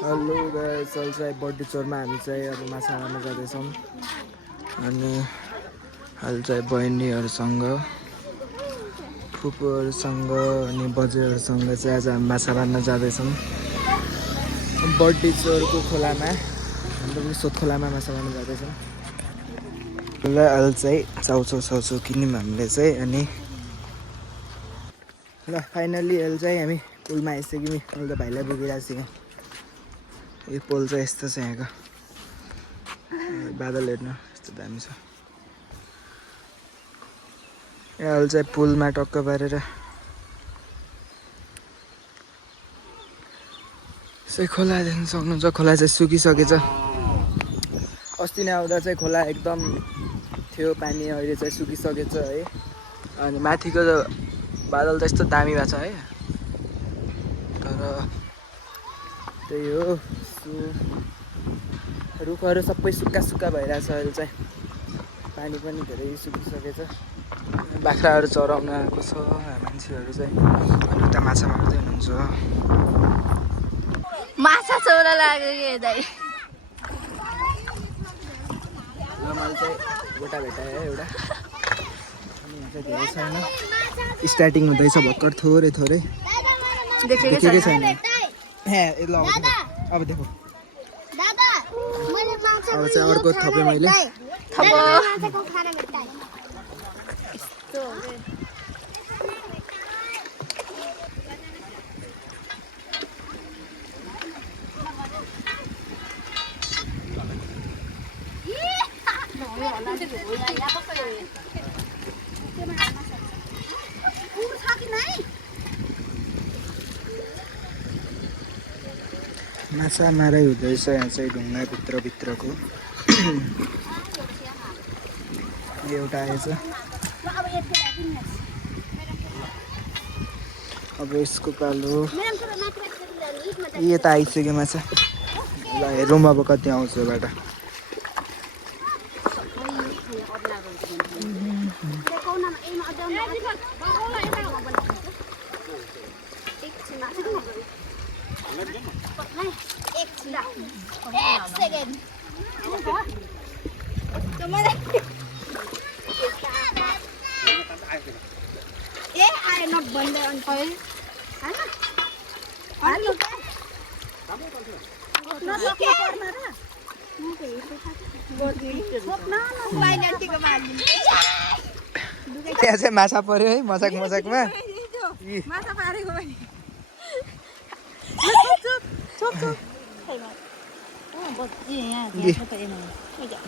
Hello guys, अहिले चाहिँ birthday चोरमा हामी चाहिँ अब माछा मार्न जाँदैछौँ। अनि अहिले चाहिँ बहिनीहरूसँग फुपूहरूसँग अनि बजेहरूसँग चाहिँ आज हामी माछा मार्न जाँदैछौँ बर्थडे चोरको खोलामा। हाम्रो सोध खोलामा माछा मार्न जाँदैछौँ। ल अहिले चाहिँ चाउचाउ किन्यौँ हामीले चाहिँ। अनि ल फाइनल्ली अहिले चाहिँ हामी पुलमा आइसक्यौँ। अहिले त भाइलाई बोकिरहेको छु। यो पोल चाहिँ यस्तो छ यहाँको। बादल हेर्नु यस्तो दामी छ। अहिले चाहिँ पुलमा टक्क पारेर यसै खोला देख्न सक्नुहुन्छ। खोला चाहिँ सुकिसकेछ। अस्ति नै आउँदा चाहिँ खोला एकदम थियो पानी, अहिले चाहिँ सुकिसकेछ है। अनि माथिको बादल त यस्तो दामी भएको छ है। तर त्यही हो, रुखहरू सबै सुक्खा भइरहेछ अहिले चाहिँ। पानी पनि धेरै सुकिसकेछ। बाख्राहरू चराउन आएको छ मान्छेहरू चाहिँ। अनि उता माछा मार्दै हुनुहुन्छ। माछा चौरा लाग्यो कि दाइ। ल मैले चाहिँ गोटा भेटाएँ है एउटा। अनि यहाँ चाहिँ धेरै छैन, स्टार्टिङ हुँदैछ भर्खर थोरै देखेकै छैन। ल अब देखो। अब चाहिँ अर्को थपेँ मैले। माछा मारै हुँदैछ यहाँ चाहिँ ढुङ्गा भित्रको। एउटा आएछ। अब यसको पालो यता आइसक्यो माछा। ल हेरौँ अब कति आउँछ बाट। त्यहाँ चाहिँ माछा पर्यो है मजाकमा।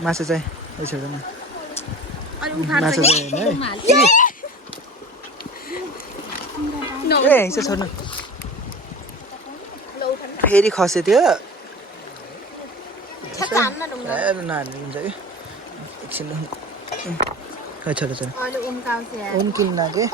माछा चाहिँ छैन। माछा चाहिँ छोड्नु। फेरि खसे थियो। नानी हुन्छ कि एकछिन छोरा उम्किन लाग्यो।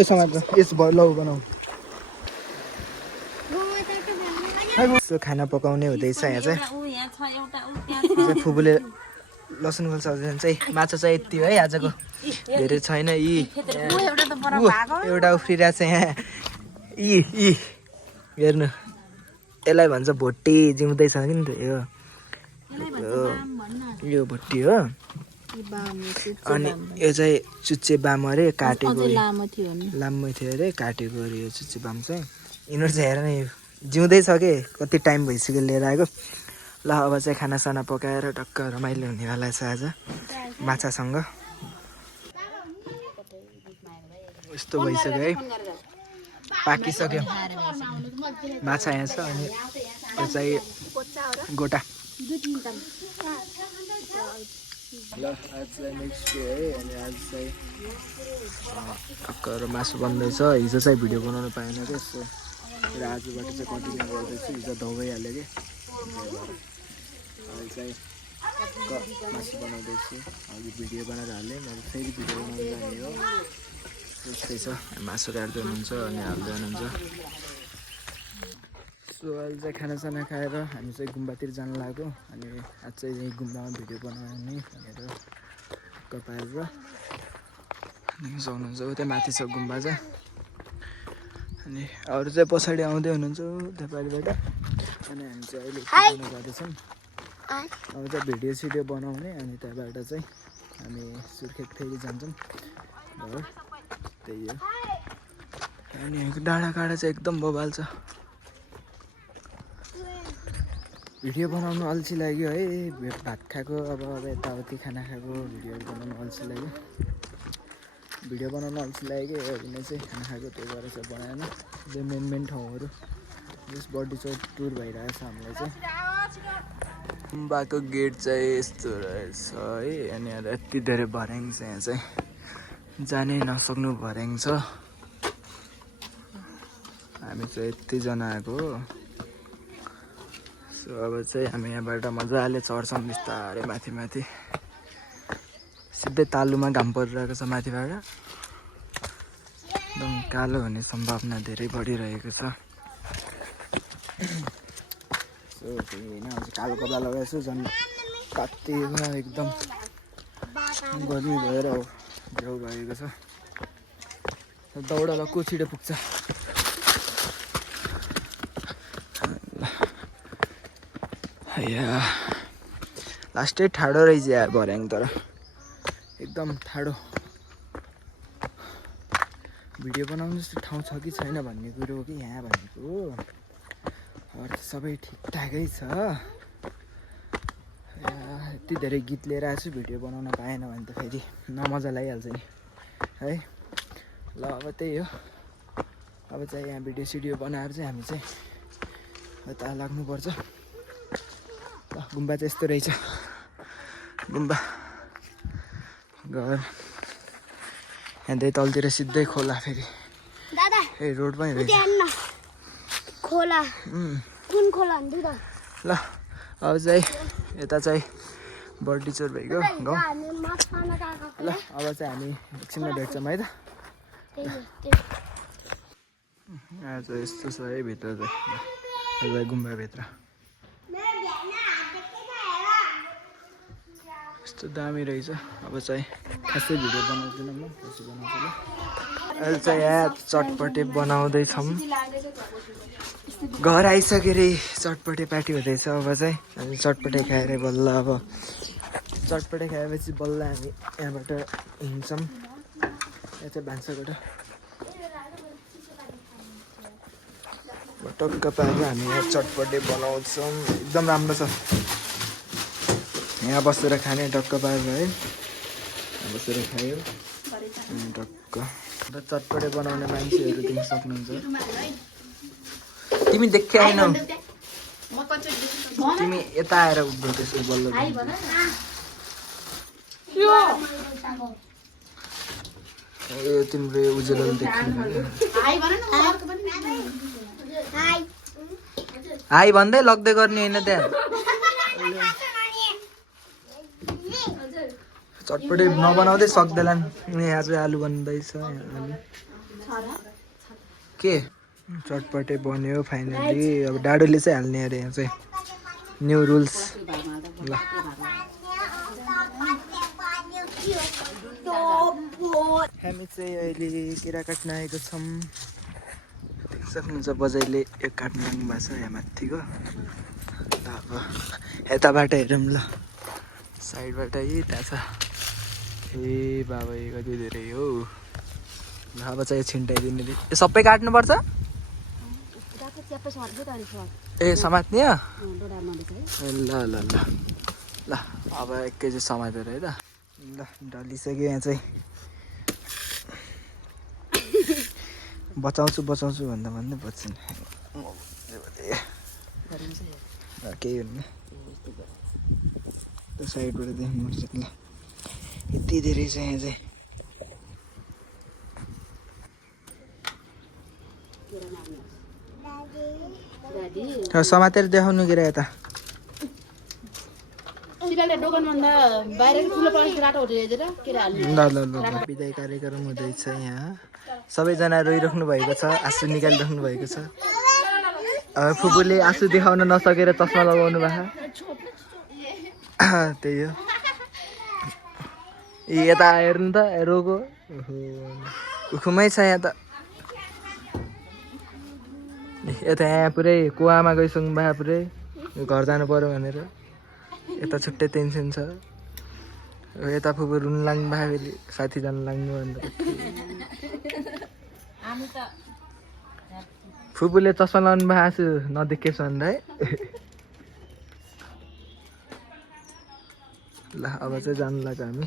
समाज यस लौ बनाऊ। खाना पकाउने हुँदैछ यहाँ चाहिँ। फुपूले लसुन खोल्छ चाहिँ। माछा चाहिँ यति है आजको, धेरै छैन। एउटा उफ्रिरहेको छ यहाँ। हेर्नु, यसलाई भन्छ भोटी। जिउँदैछ कि नि यो भोटी हो। अनि यो चाहिँ चुच्चे बाम अरे, काटेको लामो थियो अरे, काटेको अरे यो चुच्चे बाम चाहिँ। यिनीहरू चाहिँ हेर न, जिउँदैछ कि कति टाइम भइसक्यो लिएर आएको। ल अब चाहिँ खानासाना पकाएर टक्क रमाइलो हुनेवाला छ आज माछासँग। यस्तो भइसक्यो है, पाकिसक्यो माछा यहाँ छ। अनि यो चाहिँ गोटा। ल आज चाहिँ नेक्स्ट डे है। अनि आज चाहिँ टक्कर मासु बन्दैछ। हिजो चाहिँ भिडियो बनाउनु पाएन कि, यस्तो र आजबाट चाहिँ कन्टिन्यू गर्दैछु। हिजो धोइहाल्यो कि, अहिले चाहिँ मासु बनाउँदैछु। अघि भिडियो बनाएर हालेँ, मैले फेरि भिडियो बनाउनु जाने हो। त्यस्तै छ, मासु काट्दै हुनुहुन्छ अनि हाल्दै हुनुहुन्छ। सो अहिले चाहिँ खानासाना खाएर हामी चाहिँ गुम्बातिर जान लाग्यो अनि आज चाहिँ यही गुम्बामा भिडियो बनाउने भनेर टक्क पारेर अनि सक्नुहुन्छ उतै माथि छ गुम्बा चाहिँ अनि अरू चाहिँ पछाडि आउँदै हुनुहुन्छ नेपालीबाट अनि हामी चाहिँ अहिले जान जाँदैछौँ अब चाहिँ भिडियो सिडियो बनाउने अनि त्यहाँबाट चाहिँ हामी सुर्खेत फेरि जान्छौँ घर त्यही हो अनि डाँडा काँडा चाहिँ एकदम बबाल छ भिडियो बनाउनु अल्छी लाग्यो है भात खाएको अब यताउति खाना खाएको भिडियोहरू बनाउनु अल्छी लाग्यो भिडियो बनाउनु अल्छी लाग्यो भने चाहिँ खाना खाएको त्यही भएर चाहिँ बनाएन जो मेन ठाउँहरू जस बडी चौर टुर भइरहेछ हामीलाई चाहिँ गुम्बाको गेट चाहिँ यस्तो रहेछ है अनि यति धेरै भर्याङ छ यहाँ चाहिँ जानै नसक्नु भर्याङ छ हामी चाहिँ यतिजना आएको हो सो अब चाहिँ हामी यहाँबाट मजाले चढ्छौँ बिस्तारै माथि माथि सिधै तालुमा घाम परिरहेको छ माथिबाट एकदम कालो हुने सम्भावना धेरै बढिरहेको छ सो त्यही होइन कालो कपडा लगाएको छु झन् कति एकदम गर्मी भएर घाउ भएको छ दौडला को छिटो पुग्छ लास्टै ठाडो रहेछ यार भर्याङ तर एकदम ठाडो भिडियो बनाउनु जस्तो ठाउँ छ कि छैन भन्ने कुरो हो कि यहाँ भनेको अरू सबै ठिकठाकै छ यति धेरै गीत लिएर आएको छु भिडियो बनाउन पाएन भने त फेरि नमजा लागिहाल्छ नि है ल अब त्यही हो अब चाहिँ यहाँ भिडियो सिडियो बनाएर चाहिँ हामी चाहिँ यता लाग्नुपर्छ गुम्बा चाहिँ यस्तो रहेछ गुम्बा घर यहाँदेखि तलतिर सिधै खोला फेरि ए रोड पनि रहेछ खोला कुन खोला ल अब चाहिँ यता चाहिँ बर्डीचोर भइगयो गाउँ ल अब चाहिँ हामी एकछिनमा भेट्छौँ है त आज यस्तो छ है भित्र चाहिँ गुम्बाभित्र यस्तो दामी रहेछ अब चाहिँ खासै भिडियो बनाउँदिनँ म पछि बनाउँछु ल अहिले चाहिँ यहाँ चटपटे बनाउँदैछौँ घर आइसक्यो रे चटपटे पार्टी हुँदैछ अब चाहिँ हामी चटपटे खाएर बल्ल अब चटपटे खाएपछि बल्ल हामी यहाँबाट हिँड्छौँ यहाँ चाहिँ भान्साबाट टक्क पारेर हामी यहाँ चटपटे बनाउँछौँ एकदम राम्रो छ यहाँ बसेर खाने टक्क पारेर है बसेर खायो टक्क चटपटे बनाउने मान्छेहरू देख्न सक्नुहुन्छ तिमी देखि आएनौ तिमी यता आएर उभियो त्यसको बल्ल यो तिम्रो उज्यालो देखिनु हाई भन्दै लग्दै गर्ने होइन त्यहाँ चटपटे नबनाउँदै सक्दैलान् यहाँ चाहिँ आलु बन्दैछ आलु के चटपटे बन्यो फाइनली अब डाडुले चाहिँ हाल्ने अरे यहाँ चाहिँ न्यू रुल्स ल हामी चाहिँ अहिले केरा काट्न आएको छौँ सक्नुहुन्छ बजाइले एक काट्नु लाग्नु भएको छ यहाँ माथिको अब यताबाट हेरौँ ल साइडबाट त्यहाँ छ ए बाबा कति धेरै हो अब चाहिँ छिन्टाइदिने यो सबै काट्नुपर्छ ए समात्ने ल ल ल ल अब 1 केजी समातेर है त ल ढलिसक्यो यहाँ चाहिँ बचाउँछु भन्दा भन्दै बच्छन् केही हुन्न त्यो साइडबाट देख्नुपर्छ ल यति धेरै छ यहाँ चाहिँ समातेर देखाउनु के यता बिदाई कार्यक्रम हुँदैछ यहाँ सबैजना रोइराख्नु भएको छ आँसु निकालिराख्नु भएको छ अब फुपूले आँसु देखाउन नसकेर चस्मा लगाउनु भएको त्यही हो यता हेर्नु त रोगो उखुमै छ यहाँ त यता यहाँ पुरै कुवामा गइसक्नु भएको पुरै घर जानु पर्यो भनेर यता छुट्टै टेन्सन छ यता फुपू रुन लाग्नु भयो फेरि साथी जानु लाग्नु भनेर फुपूले चस्मा लाउनु भयो आँसु नदेखेछ भनेर है ल अब चाहिँ जानु लाग्यो हामी